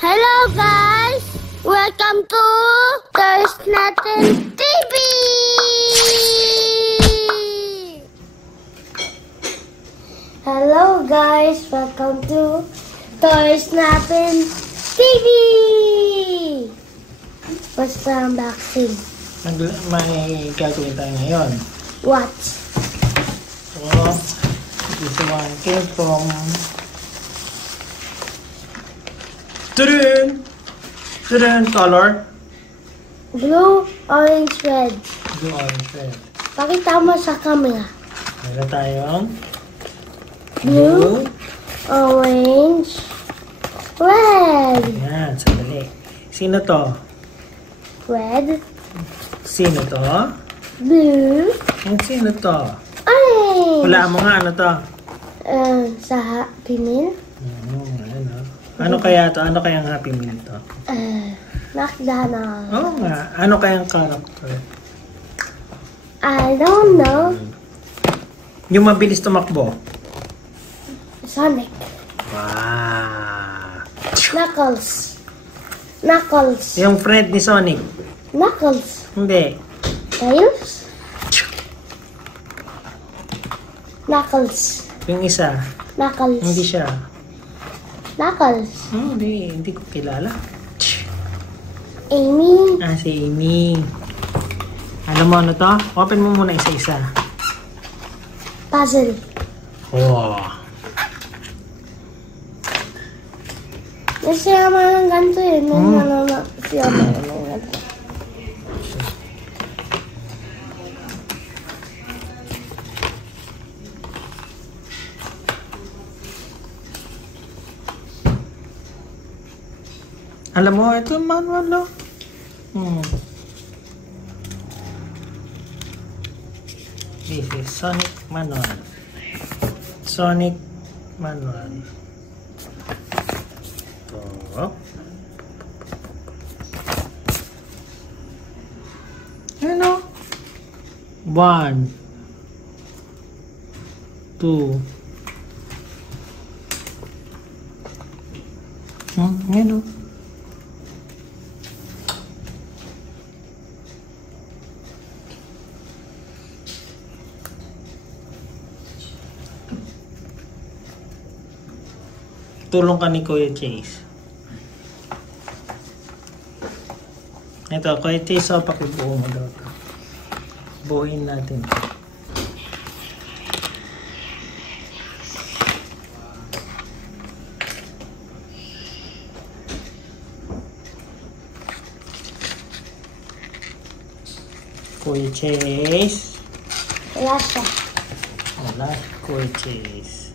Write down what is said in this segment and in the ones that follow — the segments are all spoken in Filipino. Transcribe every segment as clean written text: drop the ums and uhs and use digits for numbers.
Hello guys! Welcome to Toys Natin TV! Hello guys! Welcome to Toys Natin TV! What's the unboxing? May gagawin tayo ngayon. What? So, this one came from Tudun color. Blue, orange, red. Blue, orange, red. Pakita mo sa camera. Meron tayong Blue, orange, red. Yan, sandali. Sino to? Red, Sino to? blue, And sino to? orange. Wala mo nga, ano to? Sa Happy Meal. Ano kaya to? Ano kayang Happy Meal to? McDonald's. Oo nga. Ano kayang character? I don't know. Yung mabilis tumakbo. Sonic. Wow. Knuckles. Knuckles. Yung friend ni Sonic. Knuckles. Hindi. Tails. Knuckles. Yung isa. Knuckles. Hindi siya. Knuckles. Hindi ko kilala. Amy. Si Amy. Alam mo ano to? Open mo muna isa-isa. Puzzle. Oh. Nasiyama ng ganito eh. Nasiyama ng ganito. Alam mo, ito manual no? This is Sonic manual. Sonic manual. Ito. Ano? 1 2 ano? Tulong ka ni Kuya Chase. Ito, Kuya Chase, pakibuo mo daw ito. Buuin natin. Kuya Chase. Wala siya. Wala, Kuya Chase.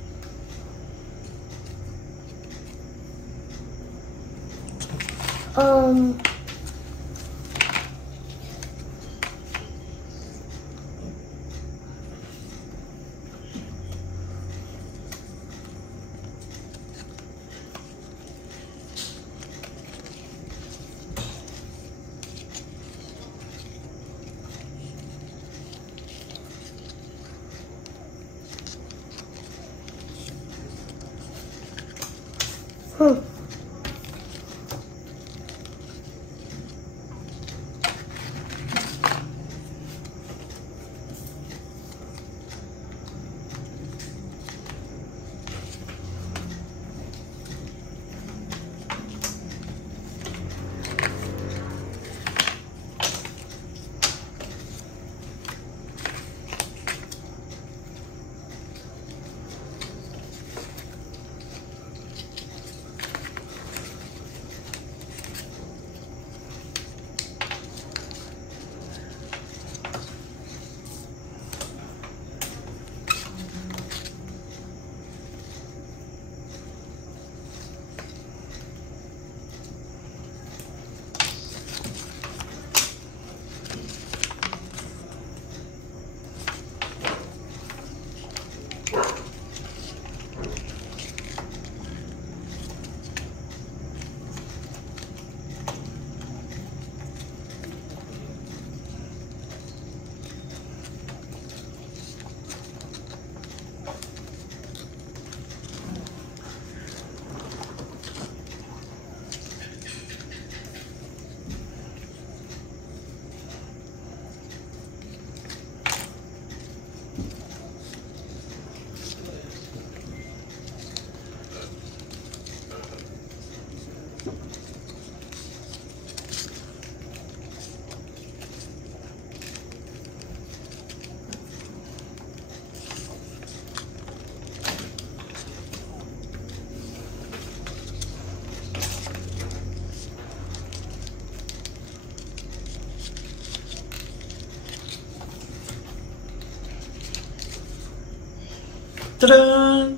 Tadaan!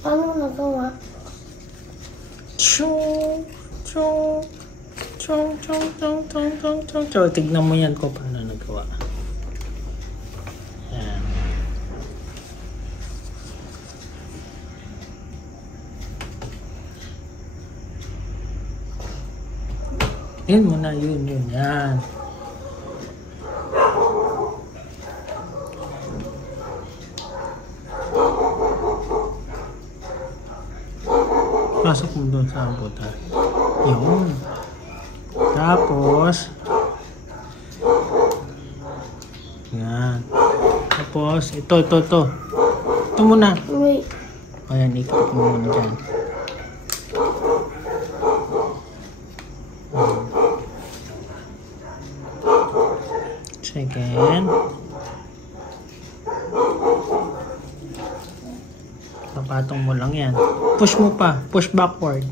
Ano nagawa? Chung! Chung! Chung! Chung! Chung! Chung! Chung! Chung! Chung! Tignan mo yan ko paano nagawa. Yan. Yun muna, yun. Yan. Pasok mo doon sa abutan. Yun. Tapos, yan. Tapos, ito. Ito muna. Wait. Ayan, ikot mo muna dyan. Second. Papatong mo lang yan. Push mo pa. Push backward.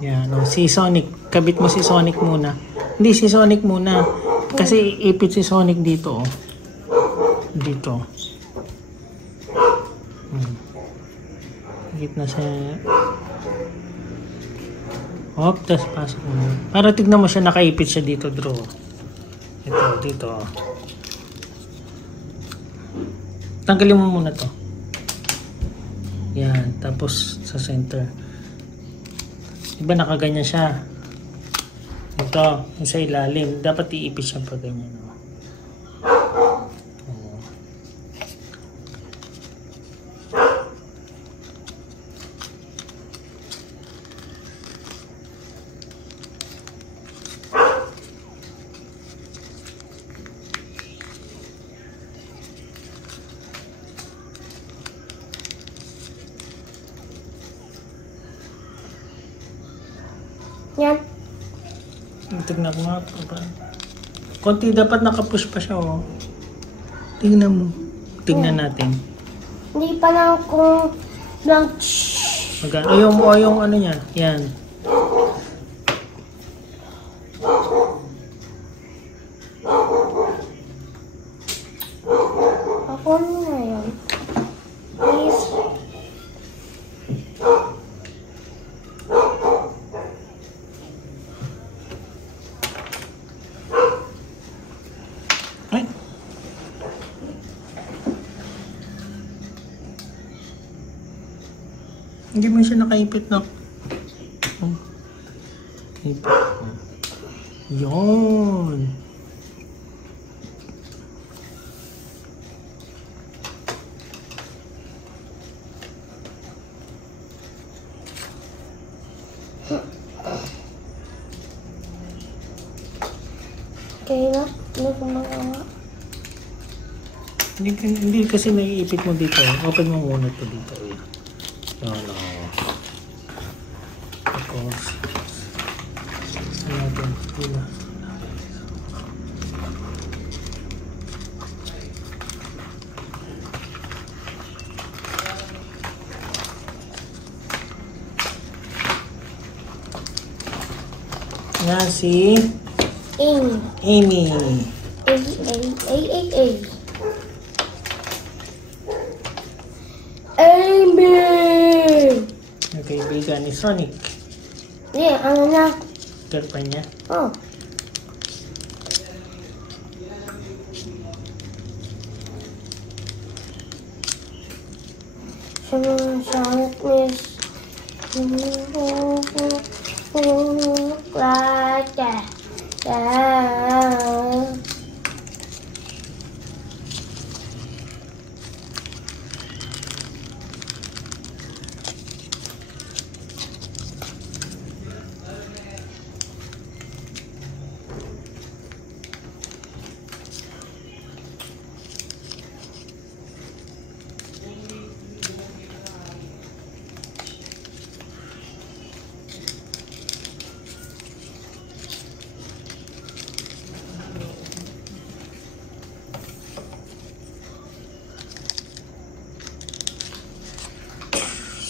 Yan. O, si Sonic. Kabit mo si Sonic muna. Hindi, si Sonic muna. Kasi ipit si Sonic dito. Oh. Dito. Higit na siya. Hop, tas pasok mo. Para tignan mo siya, nakaipit siya dito, draw. Ito, dito. Tanggalin mo muna to. Yan, tapos sa center. Diba nakaganyan siya? Ito, yung sa ilalim. Dapat iipit siya pa ganyan. Yan. Tignan ko nga. Konti dapat nakapush pa siya. Oh. Tingnan mo. Tingnan natin. Hindi pa lang ako lang. Yung ano niya. Yan. Ako na yun. Please. Ay. Hindi mo siya nakaipit na. Ipit. Yun. Okay na. Hindi ko magawa. Hindi kasi naiipit mo dito. Open mo muna ito dito. Yan. Tapos, natin. Dito. Yan si Amy. Amy. Amy! Yung kaibigan ni Sonic. Hindi, ano na? Girlfriend niya. Oh. Sonic is like that.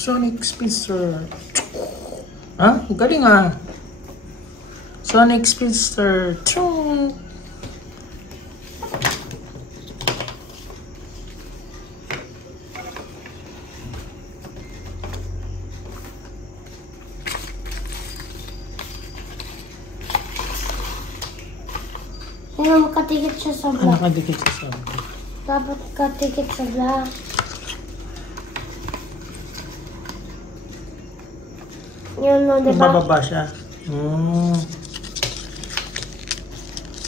Sonic Speedster. Ah, galing ah. Sonic Speedster. nga makatikit siya sa Ah, black. nakadikit sa sabi. Dapat katikit sa black. Yun no, diba? Bababa siya.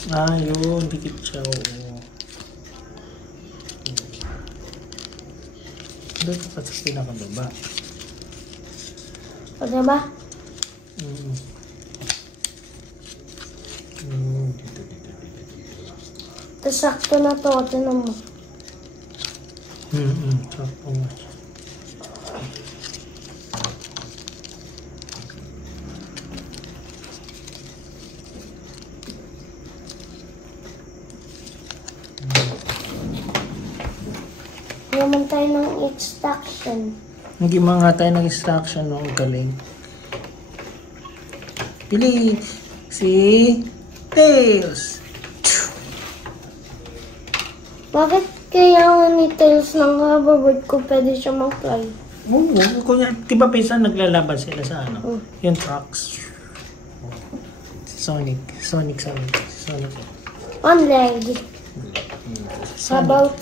Ah, yun. Dikit siya. Oo. Doon ka sa pinakababa. O diba? Dito. Tapos sakto na to. Tinan mo. Sakto nga siya. Naman tayo ng extraction. Hindi nga tayo nag-extraction, no? Ang galing. Pili si Tails. Bakit kaya ni Tails ng hoverboard ko pwede siya mag-fly? Oo, kunya, diba pinsan naglalaban sila sa ano? Yung trucks. Sonic. On leg. How about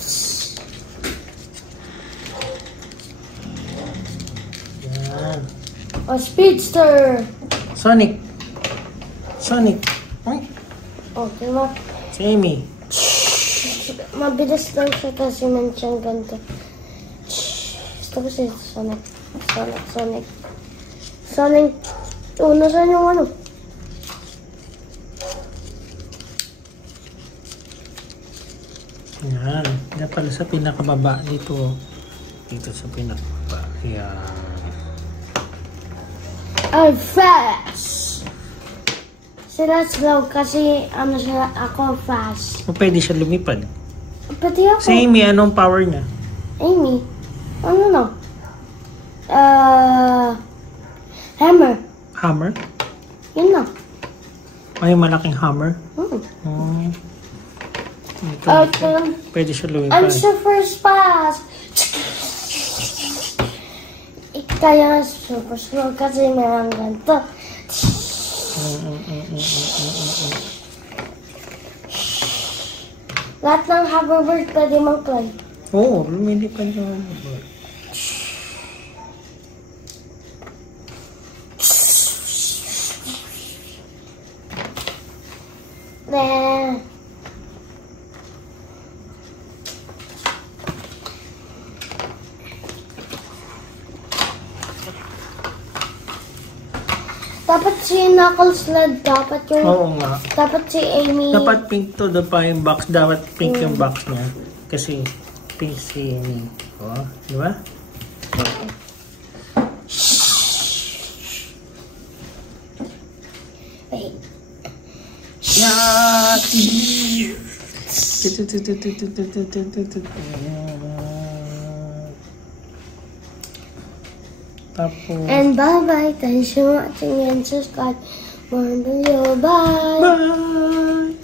Yan. a speedster? Sonic. Ay, O, diba? si Amy. Mabilis lang siya kasi siyang ganito. Gusto ko si Sonic. Sonic. Nasaan yung ano? Yan. Yan pala sa pinakababa dito. Dito sa pinakababa. Yan. I'm fast! Sila slow kasi siya, ako fast. O pwede siya lumipad. Pati ako. Si Amy, anong power niya? Amy. Ano no? Hammer. Hammer? Yun na. Ay, malaking hammer. Ito, pwede siya lumipad. I'm super fast! Kaya super slow kasi meron ganito. Lahat ng hoverboard pwede mag-fly. Oo, lumilipad yung hammer. Nah. Dapat si Knuckles na dapat yung... Oo nga. Dapat si Amy... Dapat pink to the pa yung box. Dapat pink yung box niya. Kasi pink si Amy. Oh, di ba? Wait. Tapos... And bye-bye. Thanks for watching and subscribe. More video. Bye! Bye!